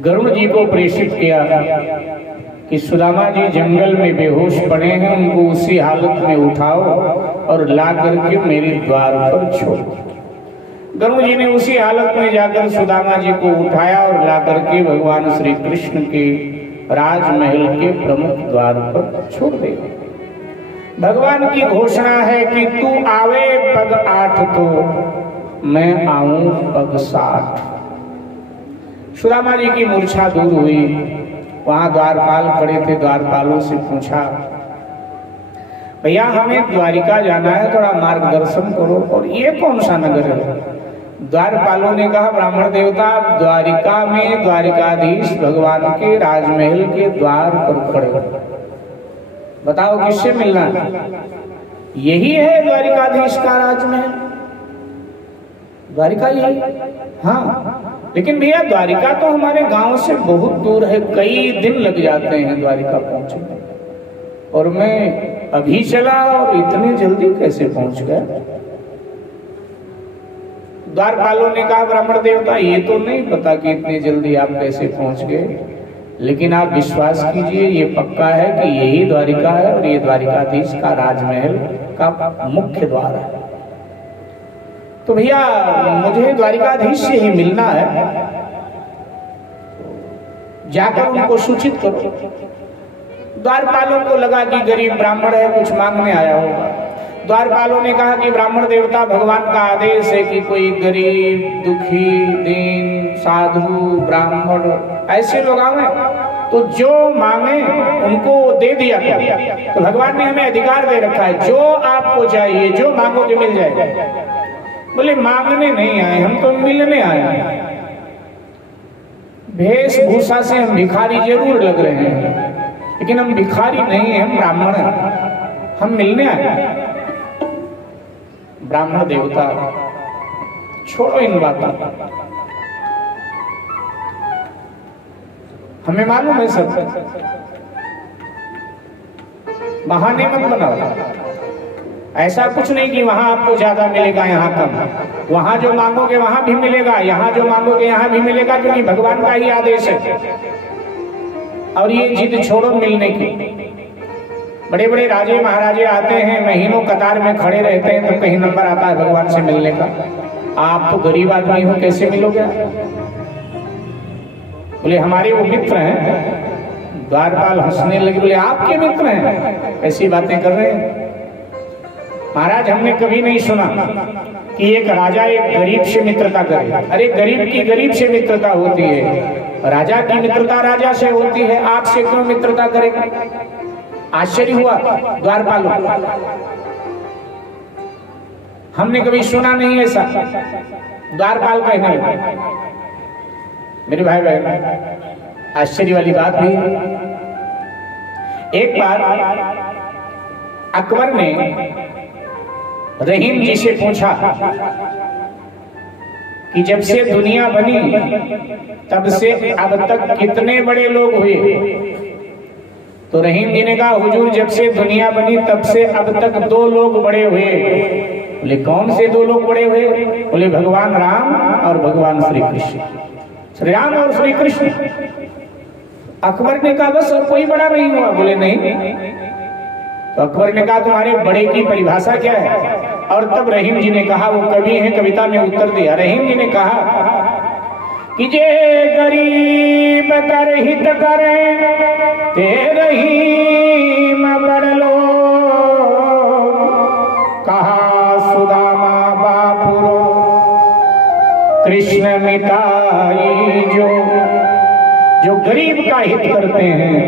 गरुड़ जी को प्रेषित किया कि सुदामा जी जंगल में बेहोश पड़े हैं, उनको उसी हालत में उठाओ और ला करके मेरे द्वार पर छोड़ो। गरुड़ जी ने उसी हालत में जाकर सुदामा जी को उठाया और ला करके भगवान श्री कृष्ण के राजमहल के प्रमुख द्वार पर छोड़ दिया। भगवान की घोषणा है कि तू आवे पग 8 तो मैं आऊं पग 60। सुदामा जी की मूर्छा दूर हुई। वहां द्वारपाल खड़े थे, द्वारपालों से पूछा, भैया हमें द्वारिका जाना है, थोड़ा मार्गदर्शन करो। और ये कौन सा नगर है? द्वारपालों ने कहा, ब्राह्मण देवता द्वारिका में द्वारिकाधीश भगवान के राजमहल के द्वार पर खड़े। बताओ किससे मिलना है? यही है द्वारिकाधीश का राजमहल, द्वारिका यही। हाँ, लेकिन भैया द्वारिका तो हमारे गांव से बहुत दूर है, कई दिन लग जाते हैं द्वारिका पहुंचने, और मैं अभी चला और इतनी जल्दी कैसे पहुंच गया? द्वारपालों ने कहा, ब्राह्मण देवता ये तो नहीं पता कि इतनी जल्दी आप कैसे पहुंच गए, लेकिन आप विश्वास कीजिए ये पक्का है कि यही द्वारिका है और ये द्वारिकाधीश का राजमहल का मुख्य द्वार है। तो भैया मुझे द्वारिकाधीश से ही मिलना है, जाकर उनको सूचित करो। द्वारपालों को लगा कि गरीब ब्राह्मण है, कुछ मांगने आया होगा। द्वारपालों ने कहा कि ब्राह्मण देवता भगवान का आदेश है कि कोई गरीब, दुखी, दीन, साधु, ब्राह्मण ऐसे लोग आवे तो जो मांगे उनको दे दिया करो। तो भगवान ने हमें अधिकार दे रखा है, जो आपको चाहिए जो मांगोगे मिल जाएगा। बोले मांगने नहीं आए, हम तो मिलने आए हैं। वेशभूषा से हम भिखारी जरूर लग रहे हैं, लेकिन हम भिखारी नहीं हैं, हम ब्राह्मण हैं, हम मिलने आए हैं। ब्राह्मण देवता छोड़ो इन बातों, हमें मालूम है सब, बहाने मत बनाओ। ऐसा कुछ नहीं कि वहां आपको ज्यादा मिलेगा यहाँ कम, वहां जो मांगोगे वहां भी मिलेगा, यहाँ जो मांगोगे यहाँ भी मिलेगा, क्योंकि भगवान का ही आदेश है। और ये जिद छोड़ो मिलने की। बड़े बड़े राजे महाराजे आते हैं, महीनों कतार में खड़े रहते हैं, तो कहीं नंबर आता है भगवान से मिलने का। आप तो गरीब आदमी हो, कैसे मिलोगे? बोले हमारे वो मित्र हैं। द्वारपाल हंसने लगे, बोले आपके मित्र हैं, ऐसी बातें कर रहे हैं? महाराज हमने कभी नहीं सुना कि एक राजा एक गरीब से मित्रता करे। अरे गरीब की गरीब से मित्रता होती है, राजा की मित्रता राजा से होती है, आपसे क्यों मित्रता करेगा? आश्चर्य हुआ द्वारपालों, हमने कभी सुना नहीं ऐसा। द्वारपाल कहने लगे, मेरे भाई बहन आश्चर्य वाली बात भी। एक बार अकबर ने रहीम जी से पूछा कि जब से दुनिया बनी तब से अब तक कितने बड़े लोग हुए? तो रहीम जी ने कहा, हुजूर जब से दुनिया बनी तब से अब तक 2 लोग बड़े हुए। बोले कौन से 2 लोग बड़े हुए? बोले भगवान राम और भगवान श्री कृष्ण, श्री राम और श्री कृष्ण। अकबर ने कहा बस और कोई बड़ा नहीं हुआ? बोले नहीं। तो अकबर ने कहा तुम्हारे बड़े की परिभाषा क्या है? और तब रहीम जी ने कहा, वो कवि है, कविता में उत्तर दिया। रहीम जी ने कहा कि जे गरीब कर हित करे ते रहीम बड़ लो, कहा सुदामा बापुरो कृष्ण मिताई। जो गरीब का हित करते हैं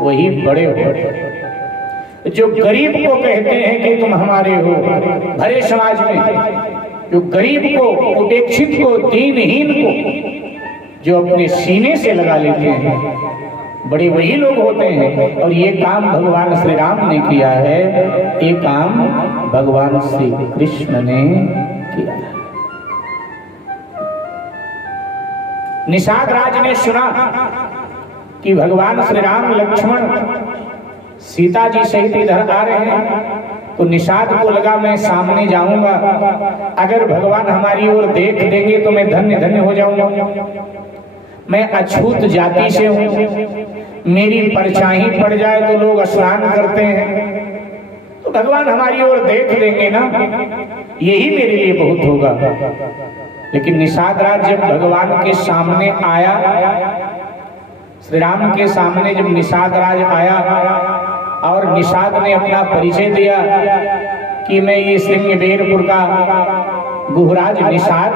वही बड़े हो। जो गरीब को कहते हैं कि तुम हमारे हो, भरे समाज में जो गरीब को, उपेक्षित को, दीनहीन को जो अपने सीने से लगा लेते हैं, बड़े वही लोग होते हैं। और ये काम भगवान श्री राम ने किया है, ये काम भगवान श्री कृष्ण ने किया है। निषाद राज ने सुना कि भगवान श्री राम लक्ष्मण सीता जी सहित इधर आ रहे हैं, तो निषाद को लगा मैं सामने जाऊंगा, अगर भगवान हमारी ओर देख देंगे तो मैं धन्य धन्य हो जाऊंगा। मैं अछूत जाति से हूं, मेरी परछाई पड़ जाए तो लोग स्नान करते हैं, तो भगवान हमारी ओर देख देंगे ना, यही मेरे लिए बहुत होगा। लेकिन निषाद राज जब भगवान के सामने आया, श्री राम के सामने जब निषाद राज आया और निषाद ने अपना परिचय दिया कि मैं ये सिंहबेरपुर का गुहराज निषाद,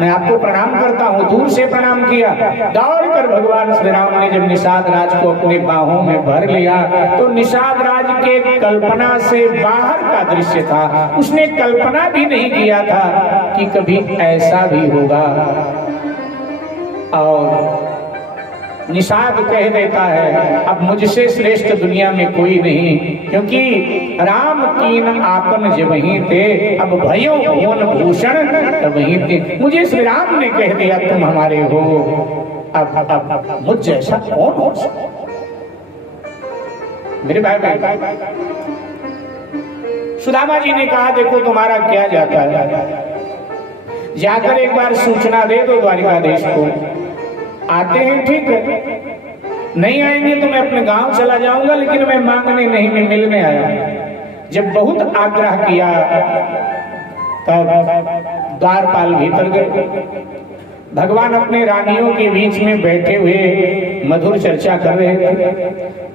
मैं आपको प्रणाम करता हूँ, दूर से प्रणाम किया। दौड़कर भगवान श्री राम ने जब निषाद राज को अपने बाहों में भर लिया तो निषाद राज के कल्पना से बाहर का दृश्य था। उसने कल्पना भी नहीं किया था कि कभी ऐसा भी होगा। और निषाद कह देता है अब मुझसे श्रेष्ठ दुनिया में कोई नहीं, क्योंकि राम कीन आपन जबहि ते, अब भयो भुवन भूषण तबहि ते। मुझे श्री राम ने कह दिया तुम हमारे हो, अब मुझ जैसा कौन हो सकता। मेरे भाई सुदामा जी ने कहा देखो तुम्हारा क्या जाता है, जाकर एक बार सूचना दे दो द्वारिकाधीश को। आते हैं ठीक है, नहीं आएंगे तो मैं अपने गांव चला जाऊंगा, लेकिन मैं मांगने नहीं, मैं मिलने आया। जब बहुत आग्रह किया तब द्वारपाल भीतर गए। भगवान अपने रानियों के बीच में बैठे हुए मधुर चर्चा कर रहे थे।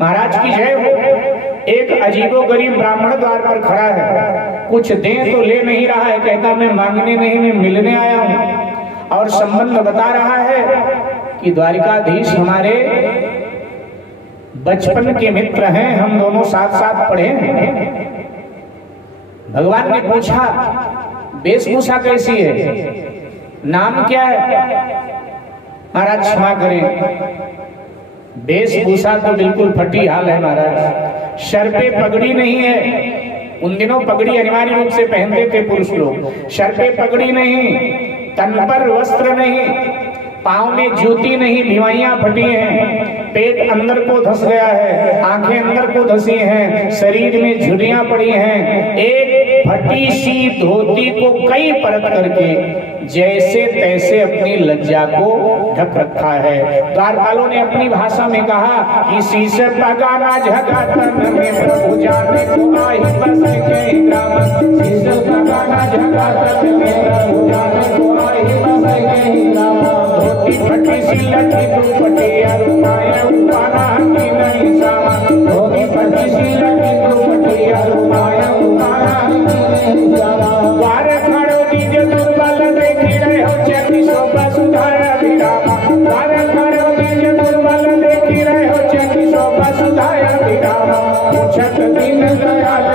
महाराज की जय हो। एक अजीबोगरीब ब्राह्मण द्वार पर खड़ा है, कुछ दे तो ले नहीं रहा है, कहता मैं मांगने नहीं, मैं मिलने आया हूं। और संबंध बता रहा है कि द्वारिकाधीश हमारे बचपन के मित्र हैं, हम दोनों साथ साथ पढ़े हैं। भगवान ने पूछा वेशभूषा कैसी है, नाम क्या है। महाराज क्षमा करें, वेशभूषा तो बिल्कुल फटी हाल है महाराज, सर पे पगड़ी नहीं है। उन दिनों पगड़ी अनिवार्य रूप से पहनते थे पुरुष लोग, सर पे पगड़ी नहीं, तन पर वस्त्र नहीं, पांव में जूती नहीं, भिवाइयां फटी हैं, पेट अंदर को धस गया है, आंखें अंदर को धसी हैं, शरीर में झुर्रियां पड़ी हैं। एक फटी सी धोती को कई परत करके जैसे तैसे अपनी लज्जा को ढक रखा है। द्वारपालों ने अपनी भाषा में कहा इसी से पगाना झगातन में प्रभु जाने को आई बस के ग्राम, इसी से पगाना झगातन में प्रभु जाने को आई बस के ग्राम। धोती फटी सी लटी दुपट्टी रुपाया रुपाना की नहीं सामा, धोती फटी सी लटी दुपट्टी रुपाया रुपाना की नहीं सामा। द्वार खड़ो दीजे दुर्बल देखी रहे हो चेती शोभा सुधाया विरामा, द्वार खड़ो दीजे दुर्बल देखी रहे हो चेती शोभा सुधाया विरामा। पूछत दीन दयाल